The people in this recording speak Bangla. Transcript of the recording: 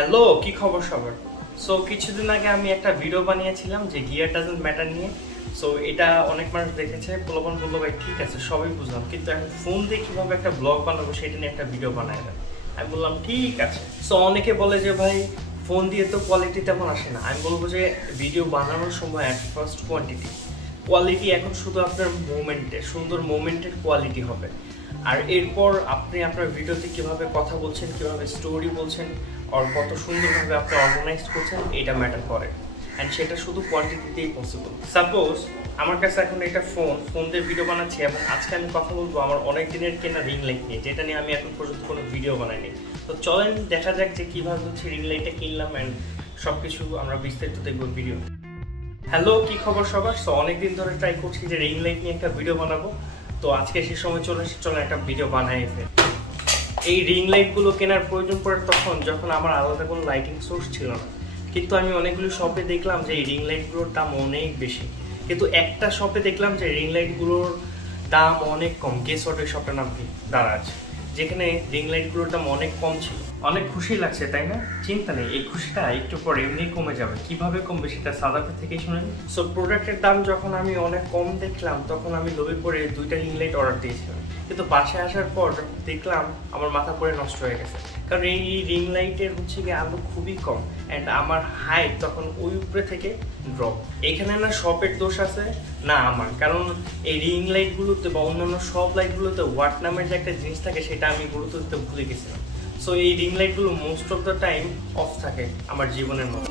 হ্যালো, কি খবর সবার? সো কিছুদিন আগে আমি একটা ভিডিও বানিয়েছিলাম যে গিয়ার ডাজন্ট ম্যাটার নিয়ে। সো এটা অনেক মানুষ দেখেছে, প্রলোভন বললো ভাই ঠিক আছে সবই বুঝলাম, কিন্তু এখন ফোন দিয়ে কিভাবে একটা ব্লগ বানাবো সেটা নিয়ে একটা ভিডিও বানায় দেন। আমি বললাম ঠিক আছে। সো অনেকে বলে যে ভাই ফোন দিয়ে তো কোয়ালিটি তেমন আসে না। আমি বলবো যে ভিডিও বানানোর সময় অ্যাট ফার্স্ট কোয়ালিটি এখন শুধু আপনার মোমেন্টে, সুন্দর মোমেন্টের কোয়ালিটি হবে। আর এরপর আপনি আপনার ভিডিওতে কিভাবে কথা বলছেন, কিভাবে স্টোরি বলছেন, আর কত সুন্দরভাবে আপনি অর্গানাইজ করছেন, এটা ম্যাটার করে। অ্যান্ড সেটা শুধু কোয়ান্টিটিতেই পসিবল। সাপোজ আমার কাছে এখন একটা ফোন দিয়ে ভিডিও বানাচ্ছি, এবং আজকে আমি কথা বলবো আমার অনেক দিনের কেনা রিং লাইট নিয়ে, যেটা নিয়ে আমি এখন পর্যন্ত কোনো ভিডিও বানাইনি। তো চলেন দেখা যাক যে কীভাবে হচ্ছে রিং লাইটটা কিনলাম, অ্যান্ড সব কিছু আমরা বিস্তারিত দেখবো ভিডিও। হ্যালো, কি খবর সবার? সো অনেকদিন ধরে ট্রাই করছি যে রিং লাইট নিয়ে একটা ভিডিও বানাবো। তো আজকে সেই সময় চলে একটা ভিডিও বানাই ফেল। এই রিং লাইটগুলো কেনার প্রয়োজন পড়ে তখন যখন আমার আলাদা কোনো লাইটিং সোর্স ছিল না। কিন্তু আমি অনেকগুলো শপে দেখলাম যে এই রিং লাইটগুলোর দাম অনেক বেশি। কিন্তু একটা শপে দেখলাম যে রিং লাইটগুলোর দাম অনেক কম। গেস হোয়াট ওই শপটার নাম কি? দারাজ, যেখানে রিং লাইটগুলোর দাম অনেক কম ছিল। অনেক খুশি লাগছে, তাই না? চিন্তা নেই, এই খুশিটা একটু পর এমনি কমে যাবে। কিভাবে কমবে সেটা সাদাপে থেকেই শুনে নিন। সো প্রোডাক্টের দাম যখন আমি অনেক কম দেখলাম, তখন আমি লোভে পড়ে 2টা রিং লাইট অর্ডার দিয়েছিলাম। কিন্তু বাসায় আসার পর যখন দেখলাম, আমার মাথা পড়ে নষ্ট হয়ে গেছে। কারণ এই রিং লাইটের হচ্ছে গিয়ে আলো খুবই কম, অ্যান্ড আমার হাইট তখন ওই উপরে থেকে ড্রপ। এখানে না শপের দোষ আছে না আমার, কারণ এই রিং লাইটগুলোতে বা অন্যান্য সব লাইটগুলোতে ওয়াট নামের যে একটা জিনিস থাকে, সেটা আমি গুরুত্ব দিতে ভুলে গেছিলাম। সো এই রিং লাইটগুলো most of the time of থাকে আমার জীবনের মতো।